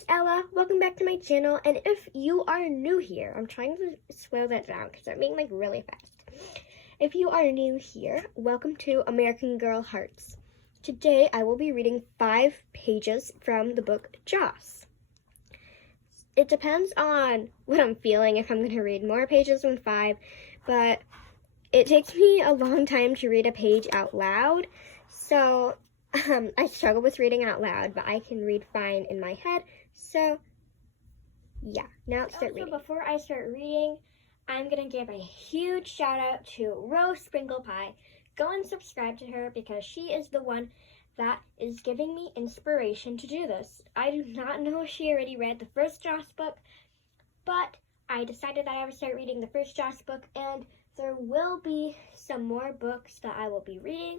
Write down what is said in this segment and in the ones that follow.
it's Ella. Welcome back to my channel. And if you are new here, I'm trying to slow that down because I'm being really fast. If you are new here, welcome to American Girl Hearts. Today I will be reading 5 pages from the book Jaws. It depends on what I'm feeling if I'm going to read more pages than 5, but it takes me a long time to read a page out loud, so I struggle with reading out loud, but I can read fine in my head. So, yeah, now let's start reading. Before I start reading, I'm going to give a huge shout out to Rose Sprinkle Pie. Go and subscribe to her because she is the one that is giving me inspiration to do this. I do not know if she already read the first Jaws book, but I decided that I would start reading the first Jaws book, and there will be some more books that I will be reading.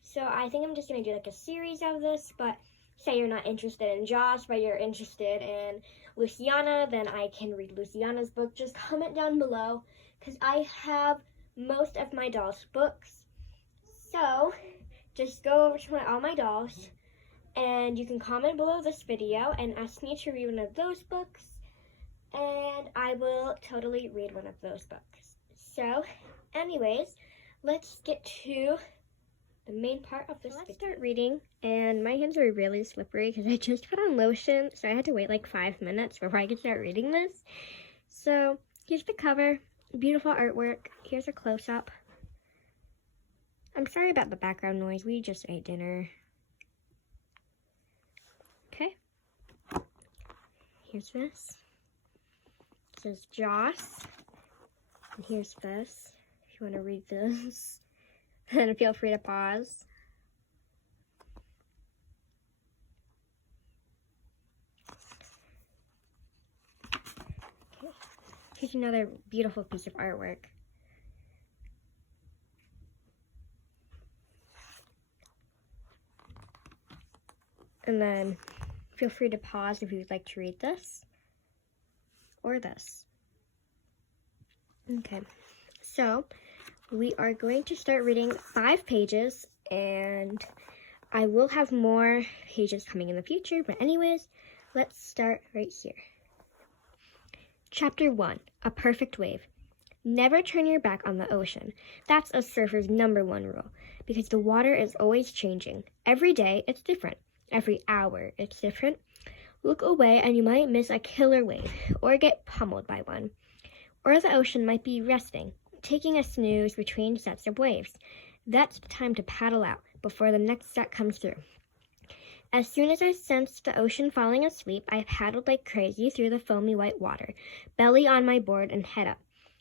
So I think I'm just going to do a series of this, but say you're not interested in Jaws, but you're interested in Luciana, then I can read Luciana's book. Just comment down below, because I have most of my dolls' books. So just go over to all my dolls, and you can comment below this video and ask me to read one of those books, and I will totally read one of those books. So anyways, let's get to the main part of this. Let's start reading, and my hands are really slippery because I just put on lotion, so I had to wait 5 minutes before I could start reading this. So here's the cover, beautiful artwork. Here's a close-up. I'm sorry about the background noise, we just ate dinner. Okay, here's this. It says Jaws, and here's this, if you want to read this. And feel free to pause. Okay. Here's another beautiful piece of artwork. And then feel free to pause if you'd like to read this or this. Okay, so we are going to start reading 5 pages, and I will have more pages coming in the future, but anyways, let's start right here. Chapter 1, A Perfect Wave. Never turn your back on the ocean. That's a surfer's #1 rule, because the water is always changing. Every day, it's different. Every hour, it's different. Look away and you might miss a killer wave, or get pummeled by one. Or the ocean might be resting, taking a snooze between sets of waves. That's the time to paddle out before the next set comes through. As soon as I sensed the ocean falling asleep, I paddled like crazy through the foamy white water, belly on my board and head up.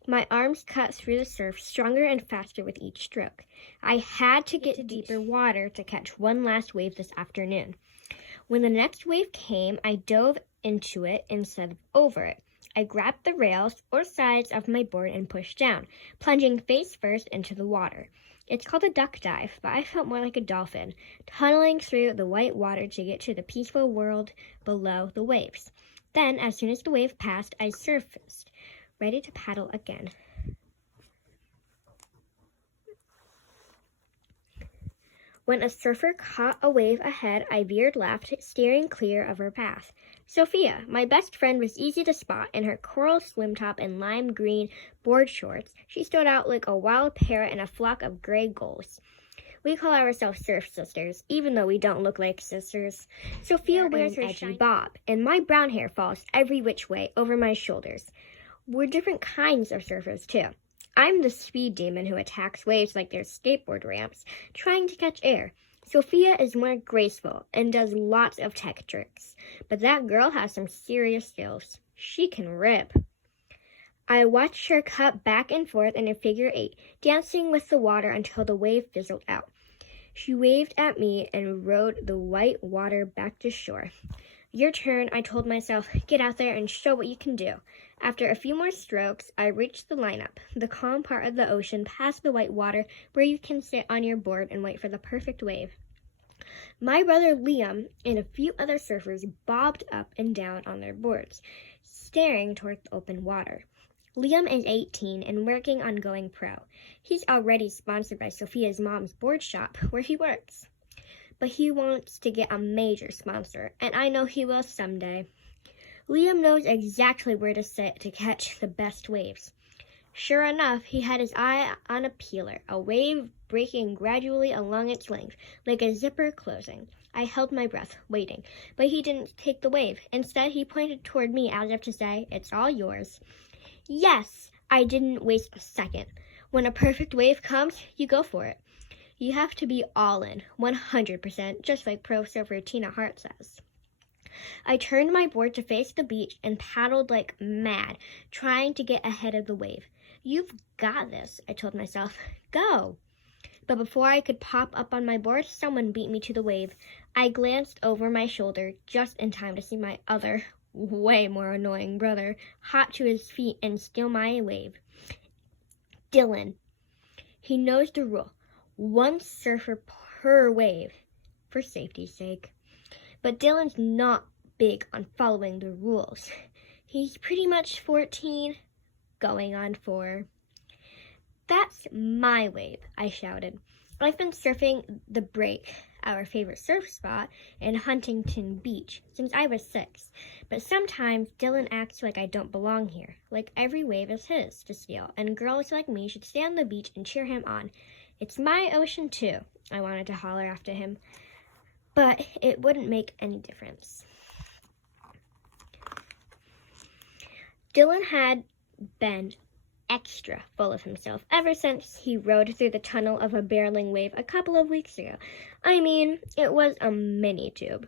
My arms cut through the surf stronger and faster with each stroke. I had to get to deeper water to catch one last wave this afternoon. When the next wave came, I dove into it instead of over it. I grabbed the rails or sides of my board and pushed down, plunging face first into the water. It's called a duck dive, but I felt more like a dolphin, tunneling through the white water to get to the peaceful world below the waves. Then, as soon as the wave passed, I surfaced, ready to paddle again. When a surfer caught a wave ahead, I veered left, steering clear of her path. Sophia, my best friend, was easy to spot in her coral swim top and lime green board shorts. She stood out like a wild parrot in a flock of gray gulls. We call ourselves surf sisters, even though we don't look like sisters. Sophia wears her edgy bob, and my brown hair falls every which way over my shoulders. We're different kinds of surfers, too. I'm the speed demon who attacks waves like they're skateboard ramps, trying to catch air. Sophia is more graceful and does lots of tech tricks, but that girl has some serious skills. She can rip. I watched her cut back and forth in a figure 8, dancing with the water until the wave fizzled out. She waved at me and rode the white water back to shore. Your turn, I told myself. Get out there and show what you can do. After a few more strokes, I reached the lineup, the calm part of the ocean past the white water where you can sit on your board and wait for the perfect wave. My brother Liam and a few other surfers bobbed up and down on their boards, staring toward the open water. Liam is 18 and working on going pro. He's already sponsored by Sophia's mom's board shop where he works. But he wants to get a major sponsor, and I know he will someday. Liam knows exactly where to sit to catch the best waves. Sure enough, he had his eye on a peeler, a wave breaking gradually along its length, like a zipper closing. I held my breath, waiting, but he didn't take the wave. Instead, he pointed toward me as if to say, "It's all yours." Yes, I didn't waste a second. When a perfect wave comes, you go for it. You have to be all in, 100%, just like pro surfer Tina Hart says. I turned my board to face the beach and paddled like mad, trying to get ahead of the wave. "You've got this," I told myself. "Go." But before I could pop up on my board, someone beat me to the wave. I glanced over my shoulder just in time to see my other, way more annoying brother hop to his feet and steal my wave. Dylan. He knows the rule. One surfer per wave, for safety's sake. But Dylan's not big on following the rules. He's pretty much 14, going on 4. "That's my wave," I shouted. I've been surfing the Break, our favorite surf spot, in Huntington Beach since I was 6. But sometimes Dylan acts like I don't belong here, like every wave is his to steal, and girls like me should stay on the beach and cheer him on. "It's my ocean too," I wanted to holler after him, but it wouldn't make any difference. Dylan had been extra full of himself ever since he rode through the tunnel of a barreling wave a couple of weeks ago. I mean, it was a mini tube.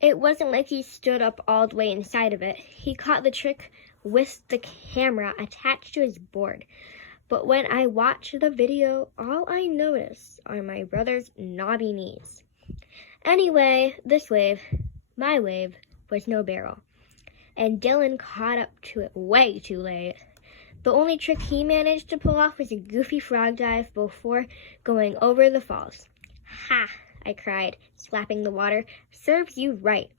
It wasn't like he stood up all the way inside of it. He caught the trick with the camera attached to his board. But when I watched the video, all I noticed are my brother's knobby knees. Anyway, this wave, my wave, was no barrel. And Dylan caught up to it way too late. The only trick he managed to pull off was a goofy frog dive before going over the falls. "Ha!" I cried, slapping the water. "Serves you right."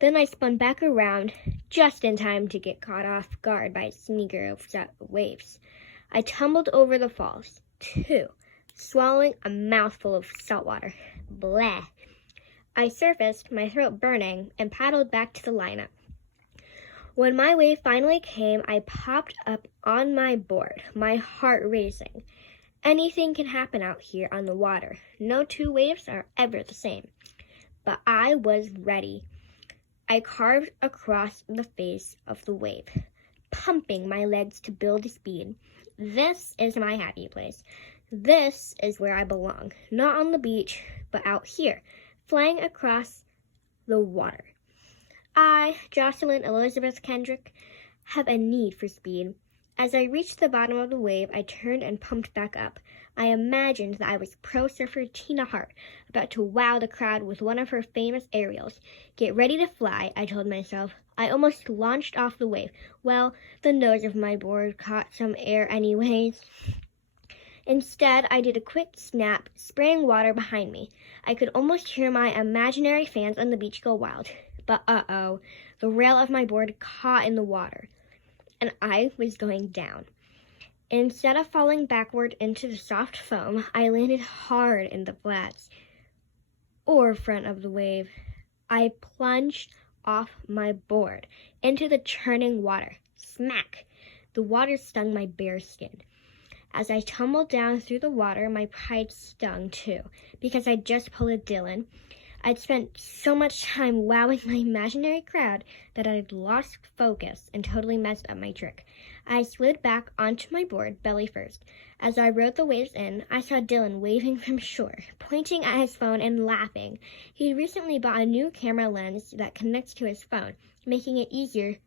Then I spun back around, just in time to get caught off guard by a sneaker of waves. I tumbled over the falls, too, swallowing a mouthful of salt water. Bleh. I surfaced, my throat burning, and paddled back to the lineup. When my wave finally came, I popped up on my board, my heart racing. Anything can happen out here on the water. No 2 waves are ever the same. But I was ready. I carved across the face of the wave, pumping my legs to build speed. This is my happy place. This is where I belong. Not on the beach, but out here, flying across the water. I, Jocelyn Elizabeth Kendrick, have a need for speed. As I reached the bottom of the wave, I turned and pumped back up. I imagined that I was pro surfer Tina Hart, about to wow the crowd with one of her famous aerials. "Get ready to fly," I told myself. I almost launched off the wave. Well, the nose of my board caught some air anyways. Instead, I did a quick snap, spraying water behind me. I could almost hear my imaginary fans on the beach go wild. But uh-oh, the rail of my board caught in the water, and I was going down. Instead of falling backward into the soft foam, I landed hard in the flats, or front of the wave. I plunged off my board into the churning water. Smack! The water stung my bare skin. As I tumbled down through the water, my pride stung too, because I'd just pulled a Dylan. I'd spent so much time wowing my imaginary crowd that I'd lost focus and totally messed up my trick. I slid back onto my board, belly first. As I rode the waves in, I saw Dylan waving from shore, pointing at his phone and laughing. He'd recently bought a new camera lens that connects to his phone, making it easier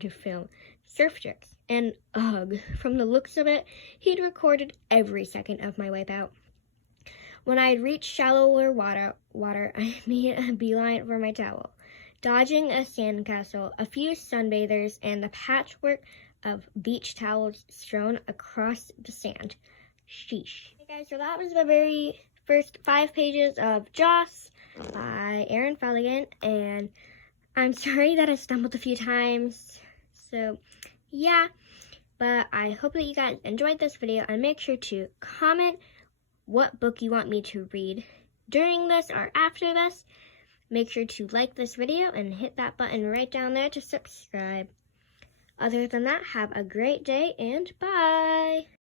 to film surf tricks. And ugh, from the looks of it, he'd recorded every second of my wipeout. When I had reached shallower water, I made a beeline for my towel, dodging a sandcastle, a few sunbathers, and the patchwork of beach towels strewn across the sand. Sheesh. Hey guys, so that was the very first 5 pages of Joss by Erin Falligant, and I'm sorry that I stumbled a few times. So, yeah, but I hope that you guys enjoyed this video, and make sure to comment what book you want me to read during this or after this, Make sure to like this video and hit that button right down there to subscribe. Other than that, have a great day and bye!